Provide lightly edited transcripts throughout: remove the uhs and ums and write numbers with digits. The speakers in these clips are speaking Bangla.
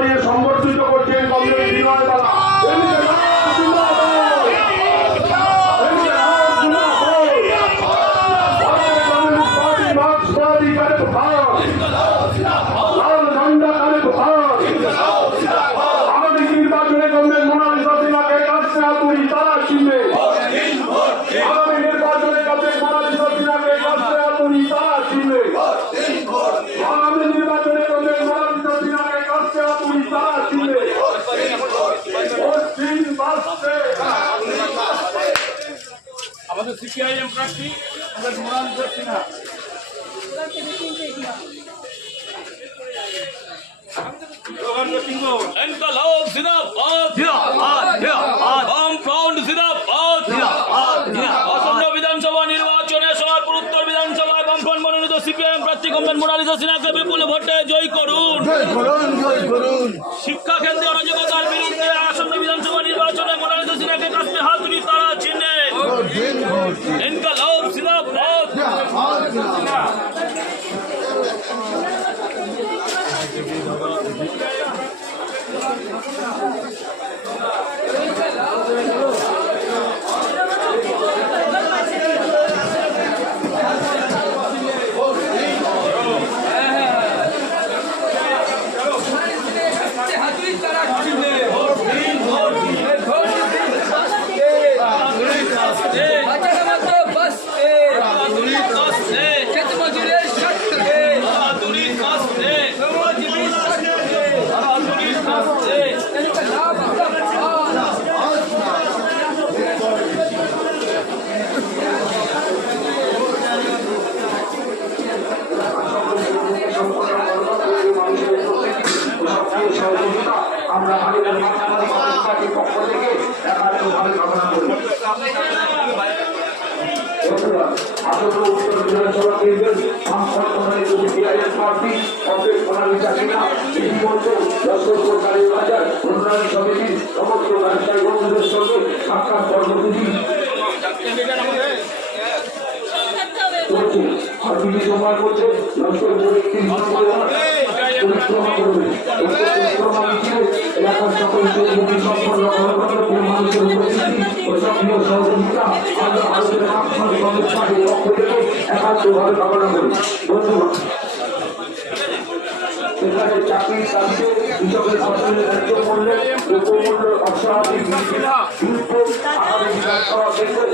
করিয়ে সম্বর্ধিত করছেন কমরেড বিনয় বালা। আগামী নির্বাচনে কমরেড মোনালিসা সিনহাকে কাছে হাতুড়ি তারা চিনবে। আগামী নির্বাচনে কমরেড মোনালিসা সিনহাকে কাছে হাতুড়ি তারা চিনবে। আগামী নির্বাচনে কমরেড মোনালিসা সিনহাকে কাছে হাতুড়ি তারা চিনবে। আমাদের সিপিআইএম প্রার্থী কমরেড মোনালিসা সিনহা। इनकलाब जिंदाबाद जिंदाबाद বামফ্রন্ট জিন্দাবাদ জিন্দাবাদ আসন্ন বিধানসভা নির্বাচনে সোনারপুর উত্তর বিধানসভায় বামফ্রন্ট মনোনীত সিপিআইএম প্রার্থী কমরেড মোনালিসা সিনহাকে বিপুল ভোটে জয় করুন। শিক্ষা কেন্দ্রে অরাজকতার বিরুদ্ধে আসন্ন বিধানসভা নির্বাচনে মোনালিসা সিনহাকে কাছে হাতুড়ি তারা চিহ্নে ইনকলাব জিন্দাবাদ। আমরা পার্টির পক্ষ থেকে একাত্মভাবে কামনা করি। উত্তর বিধানসভা কেন্দ্রের সিপিআইএম প্রার্থী কমরেড মোনালিসা সিনহা ইতিমধ্যে যশোর কালীবাজার উন্নয়ন সমিতির সমস্ত ব্যবসায়ী বন্ধুদের সঙ্গে সাক্ষাৎ কর্মসূচি আর কিছু সময়ের মধ্যে যশোর পরিক্রমা করবে। পরিক্রমা মিছিলে এলাকার সকল সহযোগী সম্পন্ন মানুষের উপস্থিতি ও সক্রিয় সহযোগিতা ভারতের কংগ্রেস পার্টির পক্ষ থেকে একাত্মভাবে কামনা করি। ধন্যবাদ। এখানে চাকরির কাজে কৃষকের ফসলের ন্যায্য মূল্যে দ্রব্যমূল্য অস্বাভাবিক আগামী বিধানসভা কেন্দ্রে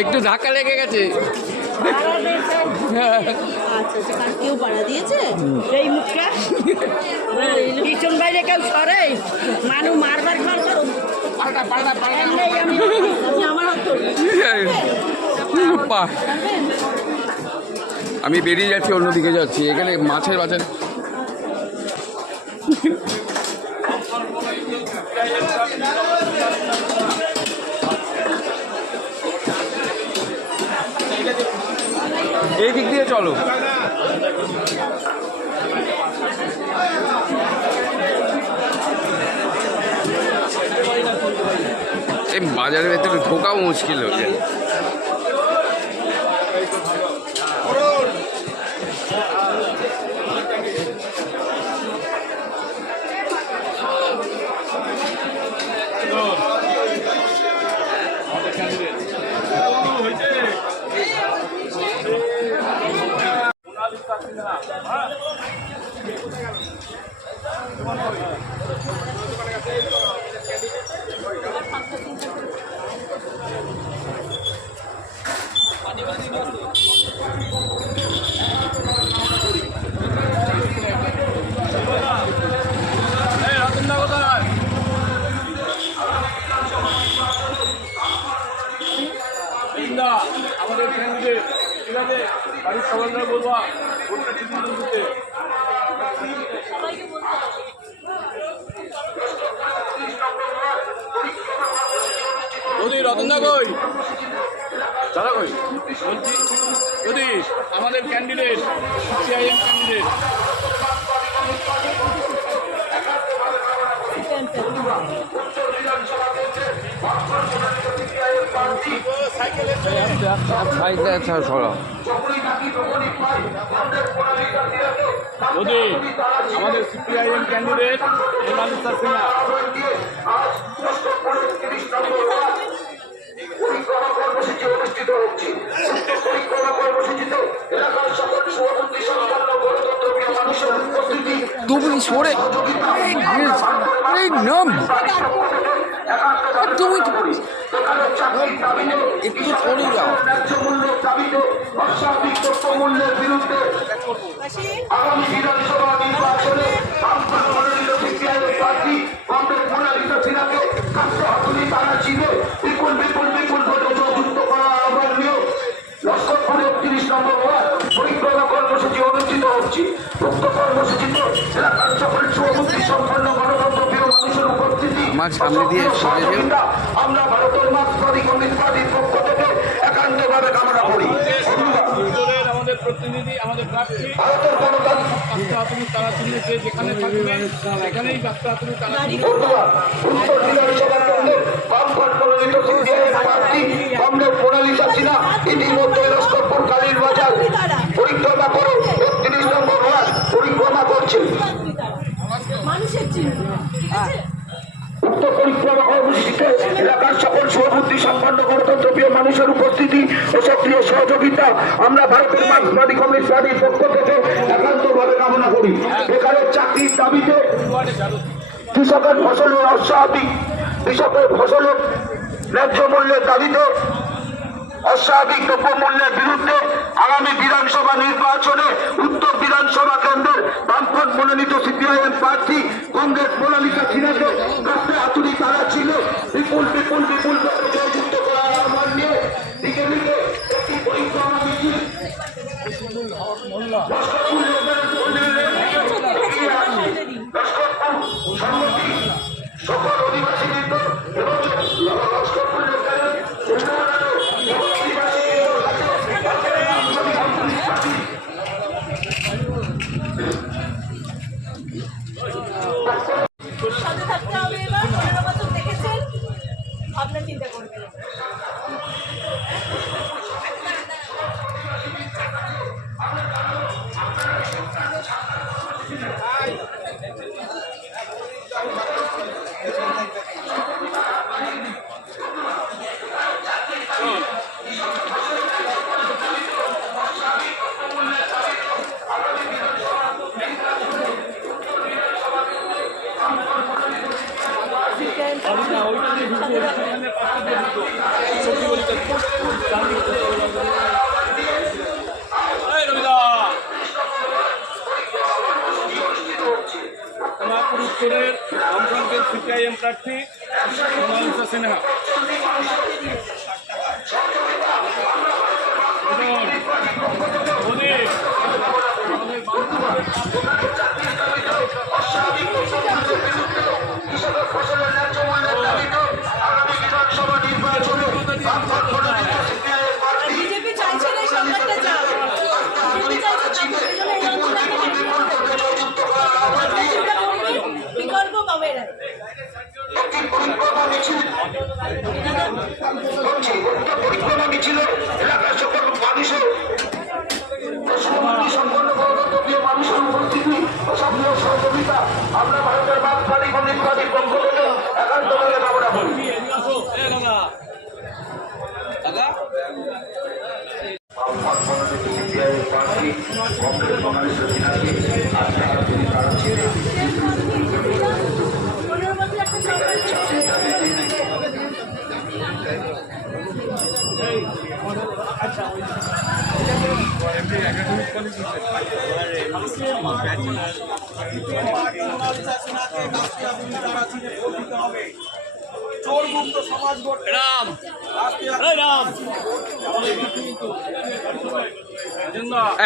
একটু ধাক্কা লেগে গেছে। কেউ পাড়া দিয়েছে এই মুখটা পিছন বাইরে কেউ সরে মানুষ মারবার ঘর করো আমার আমি বেরিয়ে যাচ্ছি, অন্যদিকে যাচ্ছি। এখানে মাছের বাজার এই দিক দিয়ে চলো। এই বাজারের ভেতরে ঢোকাও মুশকিল হচ্ছে। আমাদের ক্যান্ডিডেট ঠিক আছে, বাড়ির সবাইকে বলবা ভোটটা ঠিক মতো দিতে। যদি রতনদা কই দাদা কই বলছি, যদি আমাদের ক্যান্ডিডেট সিপিআইএম ক্যান্ডিডেট উত্তর বিধানসভা কেন্দ্রে সাইডে সরা মোদি আমাদের সিপিআইএম ক্যান্ডিডেট মোনালিসা সিনহা পরিক্রমা কর্মসূচি অনুষ্ঠিত হচ্ছে। পরিক্রমা কর্মসূচিতে এলাকার সকল সভাপতি সম্পন্ন গণতন্ত্রপ্রিয় মানুষের উপস্থিতি তুমি সরে এই নাম তুমি একটু সরে যাও। ন্যায্যমূল্যের দাবিতে অস্বাভাবিক দ্রব্যমূল্যের বিরুদ্ধে আগামী বিধানসভা নির্বাচনে বামফ্রন্ট মনোনীত সিপিআইএম প্রার্থী কমরেড মোনালিসা সিনহাকে কাস্তে হাতুড়ি তারা চিনে বিপুল বিপুল বিপুল ভোটে জয়যুক্ত করার আহ্বান নিয়ে লস্করপুরে ৩১ নম্বর ওয়ার্ড পরিক্রমা কর্মসূচি অনুষ্ঠিত হচ্ছে। উক্ত কর্মসূচিতে এলাকার সকল সভাপতি সম্পন্ন গণতন্ত্রপ্রিয় মানুষের উপস্থিতি আমার সামনে দিয়ে সরে যাও। আমরা ভারতের মার্ক্সবাদী কমিউনিস্ট পার্টির পক্ষ থেকে একান্তভাবে কামনা করি। উত্তরের আমাদের প্রতিনিধি আমাদের প্রার্থী ভারতের গণতান্ত্রিক কাস্তে হাতুড়ি তারা চিহ্নে যে যেখানে থাকবেন সেখানেই কাস্তে হাতুড়ি তারা চিহ্নে ধন্যবাদ। উত্তর বিধানসভা কেন্দ্রের বামফ্রন্ট মনোনীত সিপিআইএম প্রার্থী কমরেড মোনালিসা সিনহা ইতিমধ্যে লস্করপুর কালীর বাজার পরিক্রমা করে ৩১ নম্বর ওয়ার্ড পরিক্রমা করছে। মানুষের চিহ্ন ঠিক আছে। উক্ত পরিক্রমা কর্মসূচিতে এলাকার সকল সভাপতি সম্পন্ন গণতন্ত্রপ্রিয় মানুষের উপস্থিতি ও সক্রিয় সহযোগিতা আমরা ভারতের মার্ক্সবাদী কমিউনিস্ট পার্টির পক্ষ থেকে একান্তভাবে কামনা করি। বেকারের চাকরির দাবিতে কৃষকের ফসলের অস্বাভাবিক কৃষকের ফসলের ন্যায্য মূল্যের দাবিতে অস্বাভাবিক দ্রব্যমূল্যের বিরুদ্ধে আগামী বিধানসভা নির্বাচনে উত্তর বিধানসভা কেন্দ্রের বামফ্রন্ট মনোনীত সিপিআইএম প্রার্থী কমরেড মোনালিসা সিনহাকে কাস্তে হাতুড়ি তারা ছিল বিপুল বিপুল বিপুল ভোটে জয়যুক্ত করার আহ্বান নিয়ে দিকে দিকে একটি পরিক্রমা মিছিল সকল অধিবাসীবৃন্দ এবং লস্করপুর সাথে থাকতে হবে। এবার 15 বছর দেখেছেন, ভাবনা চিন্তা করবেন। উত্তরের বামফ্রন্টের সিপিআইএম প্রার্থী মোনালিসা সিনহা মোদি ফসলের ন্যায্য মূল্যের দাবিতে আগামী বিধানসভা নির্বাচনে বামফ্রন্ট মনোনীত সিপিআইএম প্রার্থী বিজেপি চাইছে না এই সরকারটা যাক। বিজেপি চাইছে তাকে এই অঞ্চলে জয়যুক্ত করার আহ্বান নিয়ে বিকল্প পাবে না। একটি পরিক্রমা মিছিল হচ্ছে। উক্ত পরিক্রমা মিছিলে এলাকার সকল মানুষের সভাপতি সম্পন্ন গণতন্ত্রপ্রিয় মানুষের উপস্থিতি ও সক্রিয় সহযোগিতা আমরা ভারতের মার্ক্সবাদী কমিউনিস্ট পার্টির পক্ষ থেকে একান্তভাবে কামনা করি। সিপিআইএম প্রার্থী কমরেড মোনালিসা সিনহাকে আজকে হাতুড়ি তারা ছেড়ে 15 বছর একটা রাম এই রাম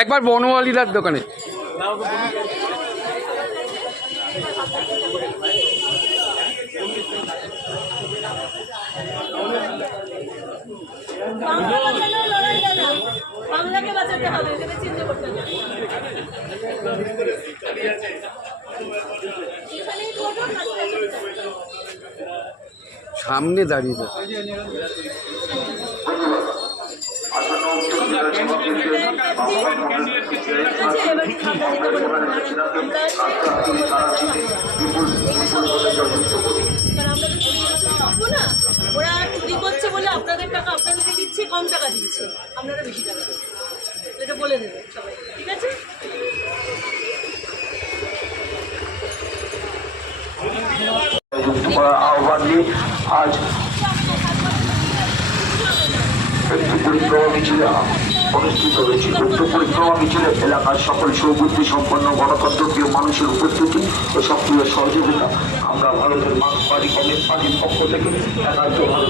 একবার বনওয়ালিদার দোকানে বাংলাকে বাঁচাতে হবে, সেটা চিন্তা করতে হবে। এখানেই করবো, সামনে দাঁড়িয়ে ক্যান্ডিডেটকে ছেড়ে রাখা আছে, এবার সামনে যেতে বলে আমরা আছি, কারণ আমরা তো চুরি করতে পারবো না। ওরা চুরি করছে বলে আপনাদের টাকা আপনাদেরকে দিচ্ছে, কম টাকা দিচ্ছে, আপনারা বেশি টাকা দিচ্ছে, এটা বলে দেবেন সবাই, ঠিক আছে? যুক্ত করার আহ্বান নিয়ে আজ একটি পরিক্রমা মিছিল অনুষ্ঠিত হয়েছে। উক্ত পরিক্রমা মিছিলে এলাকার সকল সুবুদ্ধি সম্পন্ন গণতন্ত্রপ্রিয় মানুষের উপস্থিতি ও সক্রিয় সহযোগিতা আমরা ভারতের মার্ক্সবাদী কমিউনিস্ট পার্টির পক্ষ থেকে একান্তভাবে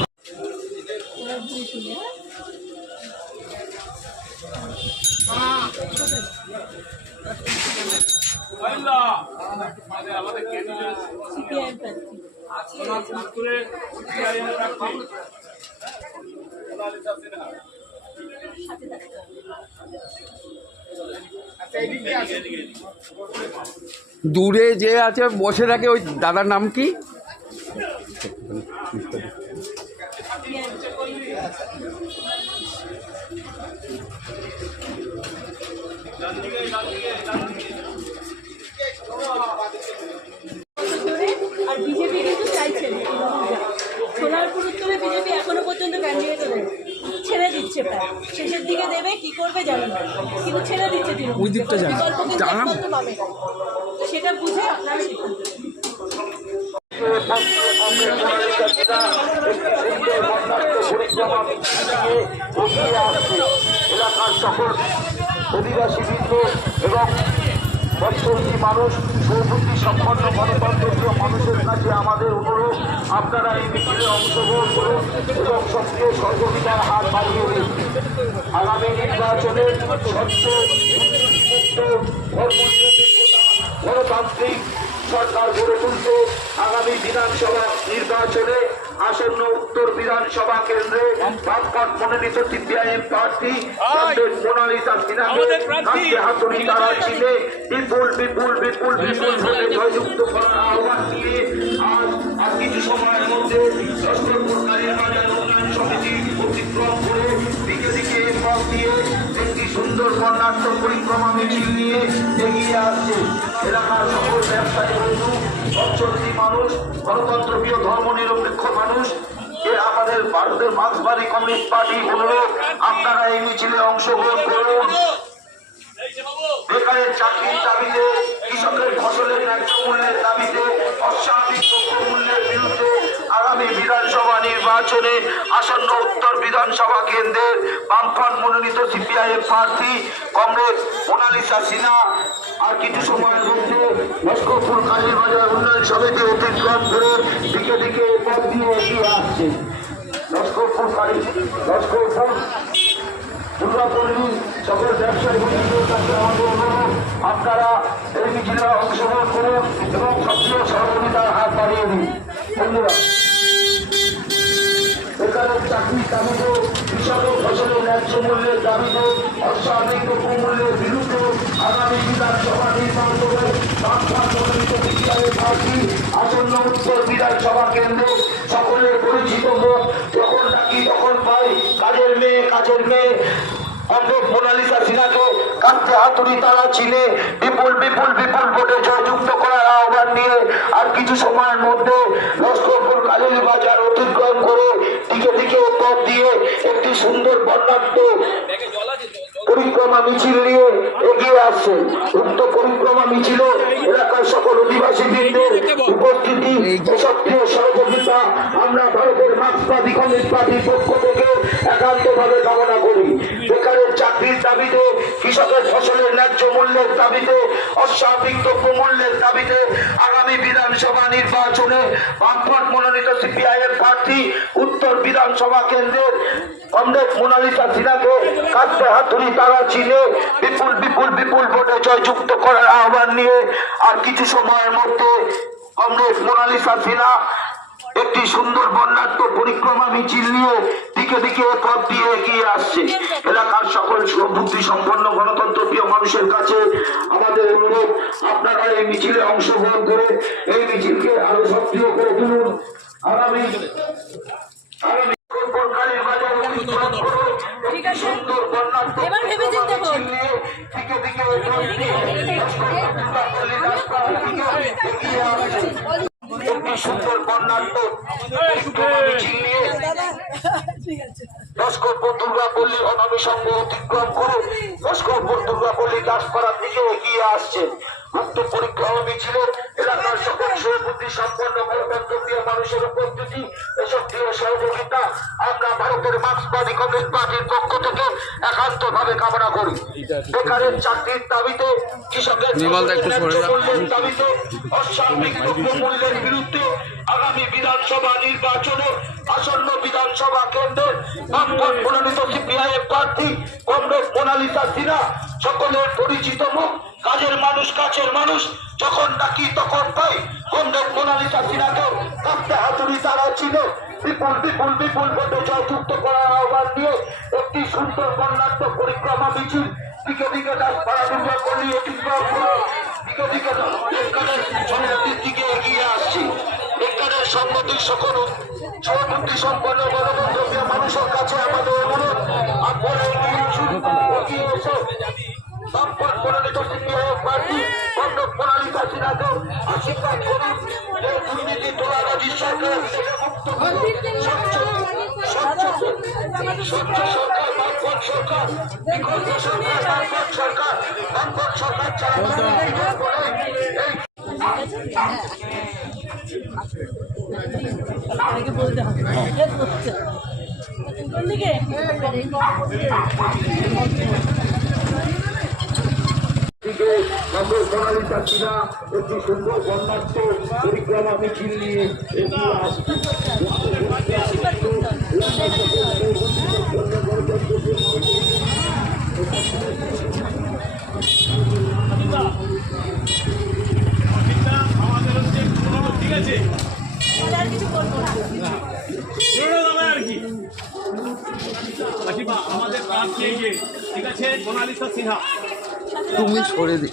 আমাদের ক্যান্ডিডেট সিপিআইএম প্রার্থী উত্তরে সিপিআইএম প্রার্থী মোনালিসা সিনহা। দূরে যে আছে বসে থাকে ওই দাদার নাম কি? আর বিজেপি কিন্তু চাইছেন সোনারপুর উত্তরে বিজেপি এখনো পর্যন্ত ক্যান্ডিডেট ছেড়ে দিচ্ছে, প্রায় শেষের দিকে দেবে, কি করবে জানি না, কিন্তু ছেড়ে দিচ্ছে বিকল্প কিন্তু একমাত্র পাবে না। তো সেটা বুঝে আপনারা সিদ্ধান্ত নেবেন। এলাকার সকল অধিবাসী বৃন্দ এবং বৎসরী মানুষ, সৌবুদ্ধি সম্পন্ন গণতন্ত্রপ্রিয় মানুষের কাছে আমাদের অনুরোধ, আপনারা এই মিছিলে অংশগ্রহণ করুন এবং সক্রিয় সহযোগিতার হাত বাড়িয়ে দিন। আগামী নির্বাচনে স্বচ্ছ, মুক্ত, ধর্মনিরপেক্ষতা, গণতান্ত্রিক সরকার গড়ে তুলতে আগামী বিধানসভা নির্বাচনে আসন্ন উত্তর বিধানসভা কেন্দ্রে বামফ্রন্ট মনোনীত সিপিআইএম প্রার্থী মোনালিসা সিনহাকে হাতুড়ি তারা ছিলে বিপুল বিপুল বিপুল বিপুল ভোটে জয়যুক্ত করার আহ্বান নিয়ে আজ আর কিছু সময়ের মধ্যে লস্করপুর কালীবাজার উন্নয়ন সমিতি অতিক্রম করে দিকে দিকে পথ দিয়ে একটি সুন্দর বর্ণাঢ্য পরিক্রমা মিছিল নিয়ে এগিয়ে আসছে। এলাকার সকল ব্যবসায়ী বন্ধু, অর্থনীতি মানুষ, গণতন্ত্রপ্রিয় ধর্মনিরপেক্ষ মানুষ, আমাদের ভারতের মার্ক্সবাদী কমিউনিস্ট পার্টি অনুরোধ, আপনারা এই মিছিলে অংশগ্রহণ করুন। বেকারের চাকরির দাবিতে, কৃষকের ফসলের ন্যায্য মূল্যের দাবিতে, অস্বাভাবিক দ্রব্য মূল্যের বিরুদ্ধে আগামী বিধানসভা নির্বাচনে আসন্ন উত্তর বিধানসভা কেন্দ্রের বামফ্রন্ট মনোনীত সিপিআইএম প্রার্থী কমরেড মোনালিসা সিনহা আর কিছু সময়ের মধ্যে লস্করপুর কালীবাজার উন্নয়ন সমিতি অতিক্রম করে দিকে দিকে পথ দিয়ে এগিয়ে আসছে। লস্করপুর দুর্গাপল্লী সকল ব্যবসায়ী বন্ধুদের কাছে আমাদের অনুরোধ, আপনারা এই মিছিলে অংশগ্রহণ করুন এবং সক্রিয় সহযোগিতার হাত বাড়িয়ে দিন। ধন্যবাদ। বেকারের চাকরির দাবিতে, কৃষকের ফসলের ন্যায্য মূল্যের দাবিতে, অস্বাভাবিক দ্রব্য মূল্যের বিরুদ্ধে আগামী বিধানসভা নির্বাচনে বামফ্রন্ট মনোনীত সিপিআইএম প্রার্থী আসন্ন উত্তর বিধানসভা কেন্দ্রে সকলের পরিচিত মুখ, যখন ডাকি তখন পাই, কাজের মেয়ে কমরেড মোনালিসা সিনহাকে কাঁধে হাতুড়ি তারা ছিলে বিপুল বিপুল বিপুল ভোটে জয়যুক্ত করার আহ্বান নিয়ে আর কিছু সময়ের মধ্যে লস্করপুর কালীবাজার অতিক্রম করে দিকে দিকে পথ দিয়ে একটি সুন্দর বর্ণাঢ্য পরিক্রমা মিছিল নিয়ে এগিয়ে আসছে। উক্ত পরিক্রমা মিছিল এলাকার সকল অধিবাসী বৃন্দের উপস্থিতি ও সক্রিয় সহযোগিতা আমরা ভারতের মার্ক্সবাদী কমিউনিস্ট পার্টির পক্ষ থেকে একান্তভাবে কামনা করি। বেকারের চাকরির দাবিতে, কৃষকের ফসলের ন্যায্য মূল্যের দাবিতে, অস্বাভাবিক দ্রব্য মূল্যের দাবিতে আগামী বিধানসভা নির্বাচনে বামফ্রন্ট মনোনীত সিপিআইএম প্রার্থী উত্তর বিধানসভা কেন্দ্রের কমরেড মোনালিসা সিনহাকে কাঁধে হাতুড়ি তারা ছিলে বিপুল বিপুল বিপুল ভোটে জয়যুক্ত করার আহ্বান নিয়ে আর কিছু সময়ের মধ্যে কমরেড মোনালিসা সিনহা একটি সুন্দর বর্ণাঢ্য পরিক্রমা মিছিল নিয়ে দিকে দিকে পথ দিয়ে এগিয়ে আসছে। এলাকার সকল সুবুদ্ধি সম্পন্ন গণতন্ত্রপ্রিয় মানুষের কাছে আমাদের অনুরোধ, আপনারা এই মিছিলে অংশগ্রহণ করে এই মিছিলকে আরো সক্রিয় করে তুলুন। আগামী কালীবাজার ঠিক আছে, এবার ভেবে চিন্তে ভোট। একটি সুন্দর বর্ণাঢ্য লস্করপুর দুর্গাপল্লী অনামী সংঘ অতিক্রম করে লস্করপুর দুর্গাপল্লী দাসপাড়ার দিকে এগিয়ে আসছে। উক্ত পরিক্রমা মিছিলে এলাকার সকল সুবুদ্ধি সম্পন্ন গণতন্ত্রপ্রিয় মানুষের উপস্থিতি ও সক্রিয় সহযোগিতা আমরা ভারতের মার্ক্সবাদী কমিউনিস্ট পার্টির পক্ষ থেকে একান্তভাবে কামনা করি। বেকারের চাকরির দাবিতে, কৃষকের মূল্যের দাবিতে, অস্বাভাবিক দ্রব্যমূল্যের বিরুদ্ধে আগামী বিধানসভা নির্বাচনে আসন্ন বিধানসভা কেন্দ্রের বামপন্থ মনোনীত সিপিআইএম প্রার্থী কমরেড মোনালিসা সিনহা সকলের পরিচিত মুখ, কাজের মানুষ, কাছের মানুষ, যখন ডাকি তখন পাই। কমরেড মোনালিসা সিনহাকে কাঁপতে হাতুড়ি তারা ছিল। বিপুল বিপুল বিপুল ভোটে জয়যুক্ত করার আহ্বান নিয়ে একটি সুন্দর বর্ণাঢ্য পরিক্রমা মিছিল দিকে দিকে দাসপাড়া দুর্গাপল্লী অতিক্রম করে দিকে দিকে সমাধির দিকে এগিয়ে আসছি। বিজ্ঞানের সম্মতি সকল সুবুদ্ধি সম্পন্ন গণতন্ত্রপ্রিয় মানুষের কাছে আমাদের অনুরোধ, আপনারা এগিয়ে এসে বামপন্থ মনোনীত সিপিআইএম প্রার্থী কমরেড মোনালিসা সিনহাকে আশীর্বাদ করুন। এই দুর্নীতি তোলাবাজি সরকার থেকে মুক্ত করুন। স্বচ্ছ সরকার, বামপন্থ সরকার, বিকল্প সরকার, বামপন্থ সরকার, বামপন্থ সরকার আগে বলতে হবে, কোন দিকে? মোনালিসা সিনহা একটি সুন্দর বর্ণাঢ্য পরিক্রমা মিছিল নিয়ে এগিয়ে আসছে। আমাদের হচ্ছে ঠিক আছে, আর কিছু বলবো না। আর কি কাকিমা আমাদের প্রার্থী এই যে ঠিক আছে মোনালিসা সিনহা। তুমি সরে দি।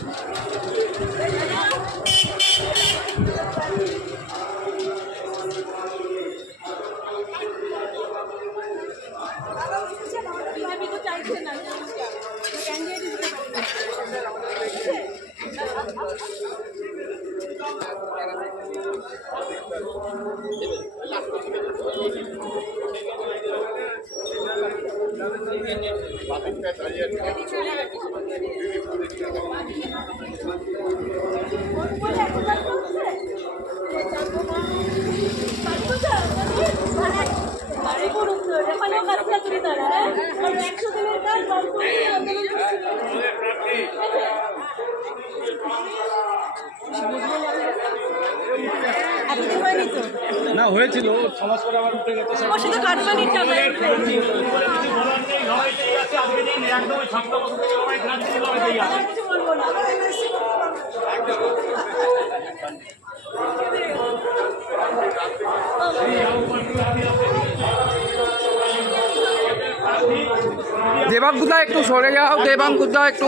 বিজেপি তো চাইছে না, ক্যান্ডিডেট দিতে না হয়েছিল সমাজ করে আবার উঠে গেছে বসে তো কাটমানির টাকা একদম ছাত্র কিছু বলবো না। দেবাঙ্কুদা একটু সরে যাও, দেবাঙ্কুদা একটু।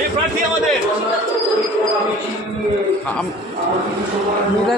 এই প্রার্থী আমাদের আমরা